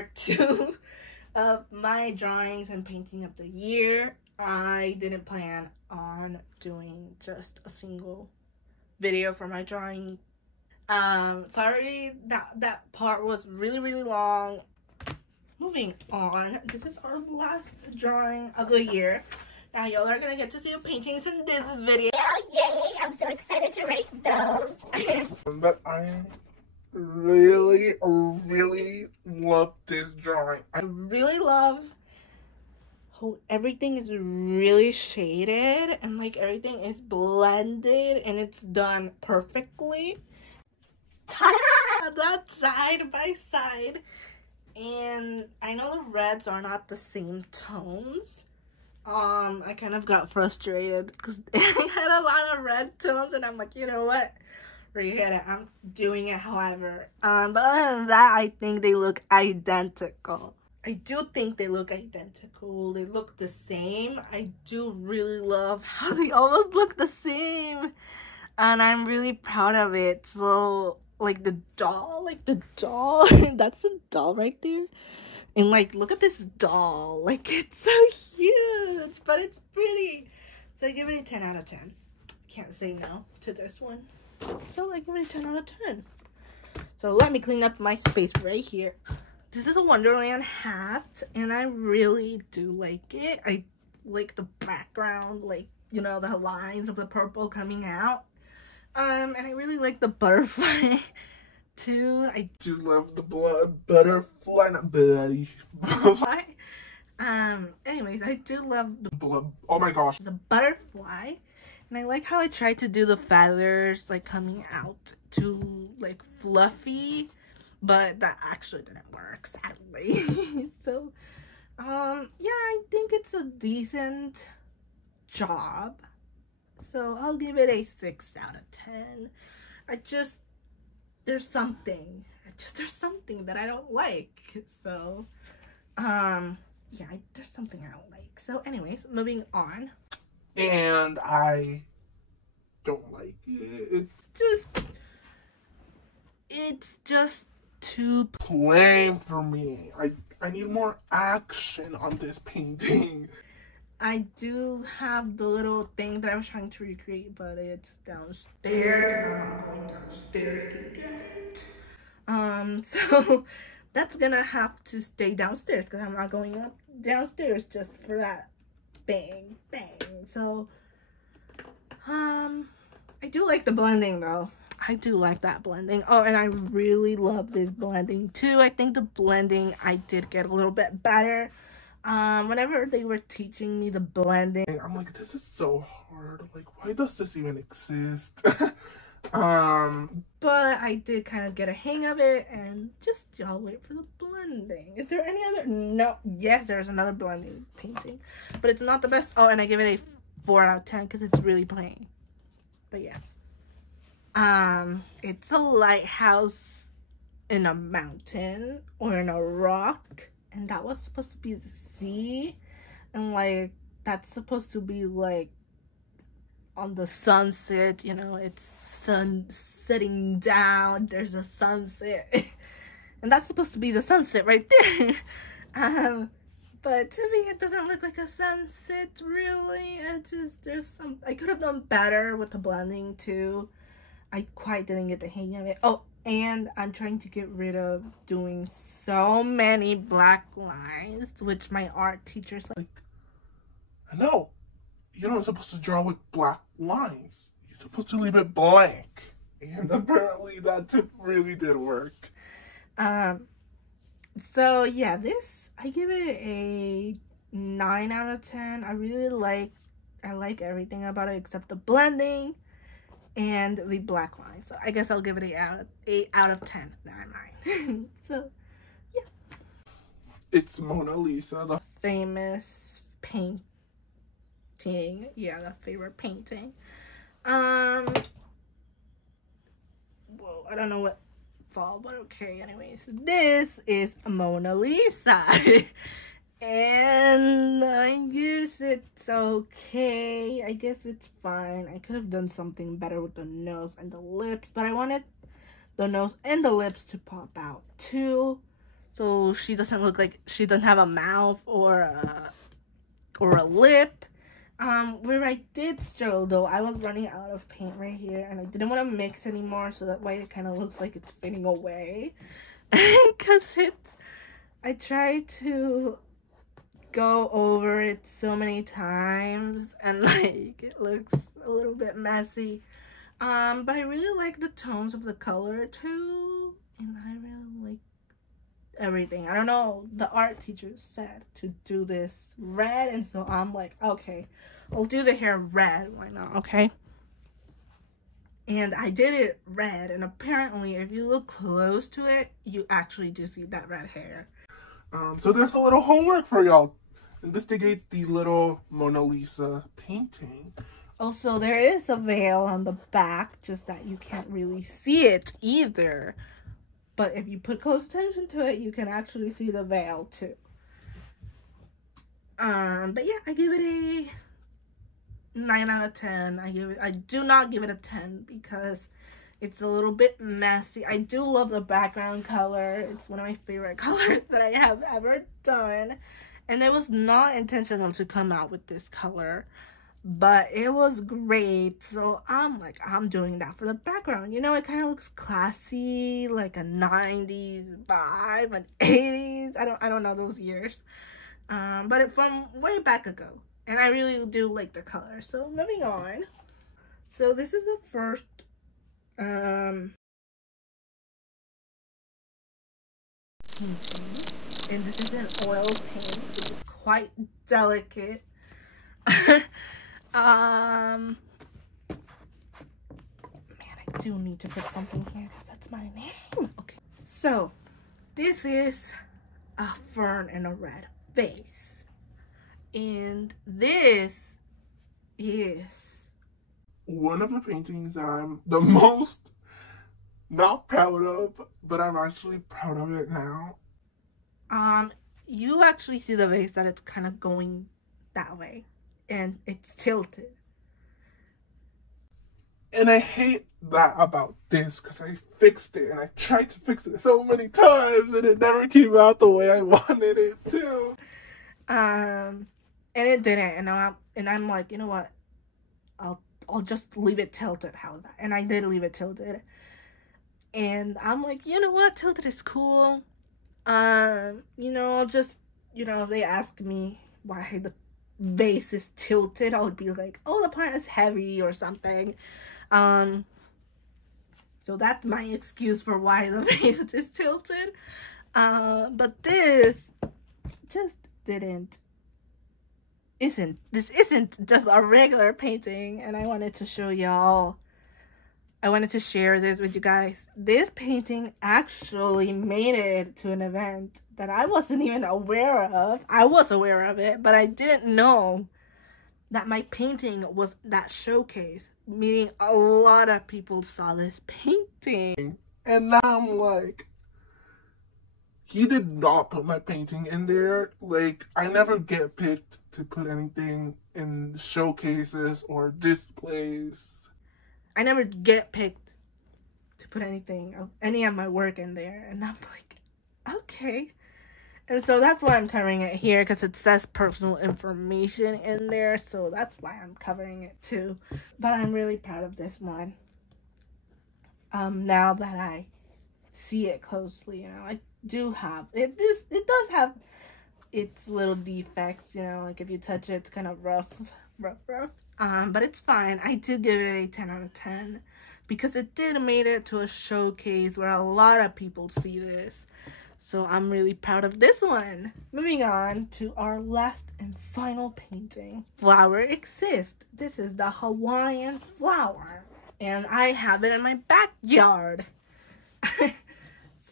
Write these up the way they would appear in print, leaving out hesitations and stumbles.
part 2 of my drawings and painting of the year. I didn't plan on doing just a single video for my drawing. Sorry that part was really long. Moving on, this is our last drawing of the year. Now y'all are gonna get to see paintings in this video. Yay! I'm so excited to rate those. But I really love this drawing. I really love how everything is really shaded and like everything is blended and it's done perfectly. Ta-da! That's side by side. And I know the reds are not the same tones. I kind of got frustrated because I had a lot of red tones and I'm like, you know what? Forget it. I'm doing it however. But other than that, I think they look identical. I do think they look identical. They look the same. I do really love how they almost look the same. And I'm really proud of it. So, like the doll, that's the doll right there. And like, look at this doll. Like, it's so huge, but it's pretty. So I give it a 10 out of 10. Can't say no to this one. So I give it a 10 out of 10. So let me clean up my space right here. This is a Wonderland hat, and I really do like it. I like the background, like, you know, the lines of the purple coming out. And I really like the butterfly too. I do love the butterfly, not buddy. Anyways, I do love the oh my gosh, the butterfly. And I like how I tried to do the feathers like coming out to like fluffy, but that actually didn't work, sadly. So yeah, I think it's a decent job. So I'll give it a 6 out of 10. There's something that I don't like. So yeah, there's something I don't like. So anyways, moving on. And I don't like it. It's just too plain for me. I need more action on this painting. I do have the little thing that I was trying to recreate, but it's downstairs. I'm not going downstairs to get it. So that's gonna have to stay downstairs because I'm not going up downstairs just for that bang. So I do like the blending though. I do like that blending. Oh, and I really love this blending too. I think the blending I did get a little bit better. Whenever they were teaching me the blending, I'm like, this is so hard. Like, why does this even exist? But I did kind of get a hang of it, and just y'all wait for the blending. Is there any other? No. Yes, there's another blending painting, but it's not the best. Oh, and I give it a 4 out of 10 because it's really plain. But yeah, it's a lighthouse in a mountain or in a rock. And that was supposed to be the sea. And, like, that's supposed to be, like, on the sunset. You know, it's sun setting down. There's a sunset. And that's supposed to be the sunset right there. But to me, it doesn't look like a sunset, really. I could have done better with the blending, too. I quite didn't get the hang of it. Oh, and I'm trying to get rid of doing so many black lines, which my art teacher's like, no, you're not supposed to draw with black lines. You're supposed to leave it blank. And apparently that tip really did work. So yeah, I give it a 9 out of 10. I like everything about it except the blending and the black line. So I guess I'll give it an 8 out of 10. Never mind. So yeah, it's Mona Lisa, the famous painting. Yeah, the favorite painting. Well, I don't know what fall, but okay. Anyways, this is Mona Lisa. And I guess it's okay. I guess it's fine. I could have done something better with the nose and the lips, but I wanted the nose and the lips to pop out too. so she doesn't look like she doesn't have a mouth or a lip. Where I did struggle though, I was running out of paint right here, and I didn't want to mix anymore, so that way it kind of looks like it's fading away. Because I tried to go over it so many times, and like it looks a little bit messy. But I really like the tones of the color too, and I really like everything. I don't know, the art teacher said to do this red, and so I'm like, okay, I'll do the hair red, why not? Okay, and I did it red, and apparently if you look close to it, you actually do see that red hair. So there's a little homework for y'all. Investigate the little Mona Lisa painting. Also, there is a veil on the back, just that you can't really see it either. But if you put close attention to it, you can actually see the veil too. But yeah, I give it a 9 out of 10. I do not give it a 10 because it's a little bit messy. I do love the background color. It's one of my favorite colors that I have ever done. And it was not intentional to come out with this color, but it was great. So I'm like, I'm doing that for the background. You know, it kind of looks classy, like a 90s vibe, an 80s. I don't know those years. But it's from way back ago. And I really do like the color. So moving on. So this is the first and this is an oil paint, so it's quite delicate. Man, I do need to put something here because that's my name. Okay, so this is a fern and a red vase, and this is one of the paintings that I'm the most not proud of, but I'm actually proud of it now. You actually see the vase that it's kind of going that way, and it's tilted. And I hate that about this, because I fixed it, and I tried to fix it so many times, and it never came out the way I wanted it to. And it didn't, and I'm like, you know what, I'll just leave it tilted. How's that? And I did leave it tilted. And I'm like, you know what? Tilted is cool. You know, I'll just, you know, if they ask me why the vase is tilted, I would be like, oh, the plant is heavy or something. So that's my excuse for why the vase is tilted. But this just isn't just a regular painting, and I wanted to show y'all. I wanted to share this with you guys. This painting actually made it to an event that I wasn't even aware of. I was aware of it, but I didn't know that my painting was that showcase, meaning a lot of people saw this painting. And now I'm like, he did not put my painting in there. Like, I never get picked to put anything in showcases or displays. I never get picked to put any of my work in there, and I'm like, okay. And so that's why I'm covering it here, because it says personal information in there, so that's why I'm covering it too. But I'm really proud of this one. Now that I see it closely, you know, I do have it. It does have its little defects, you know, like if you touch it, it's kind of rough. But it's fine. I do give it a 10 out of 10 because it did made it to a showcase where a lot of people see this. So I'm really proud of this one. Moving on to our last and final painting. Flower exists. This is the Hawaiian flower, and I have it in my backyard.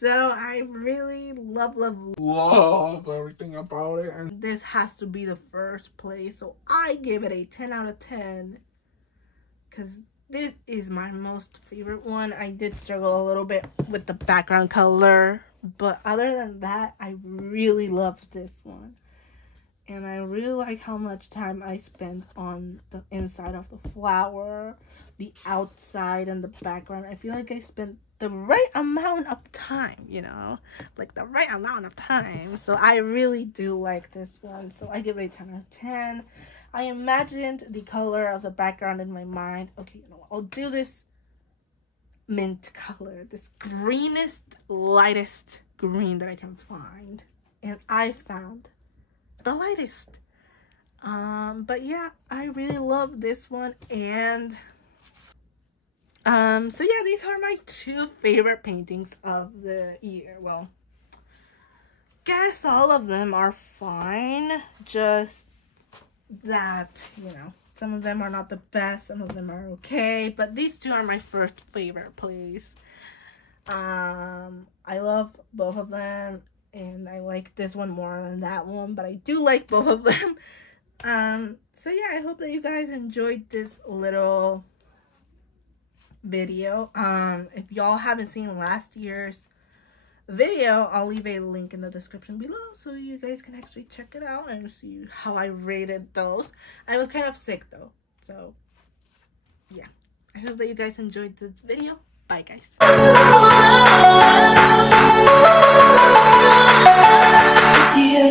So I really love everything about it. And this has to be the first place. So I give it a 10 out of 10. Because this is my most favorite one. I did struggle a little bit with the background color. But other than that, I really loved this one. And I really like how much time I spent on the inside of the flower, the outside, and the background. I feel like I spent the right amount of time, you know, like the right amount of time. So I really do like this one. So I give it a 10 out of 10. I imagined the color of the background in my mind. Okay, you know what? I'll do this mint color, this greenest, lightest green that I can find. And I found the lightest. But yeah, I really love this one. And so yeah, these are my 2 favorite paintings of the year. Well, guess all of them are fine, just that, you know, some of them are not the best, some of them are okay, but these 2 are my first favorite, please. I love both of them, and I like this one more than that one, but I do like both of them. So yeah, I hope that you guys enjoyed this little video. If y'all haven't seen last year's video, I'll leave a link in the description below so you guys can actually check it out and see how I rated those. I was kind of sick though, so yeah, I hope that you guys enjoyed this video. Bye guys. Yeah.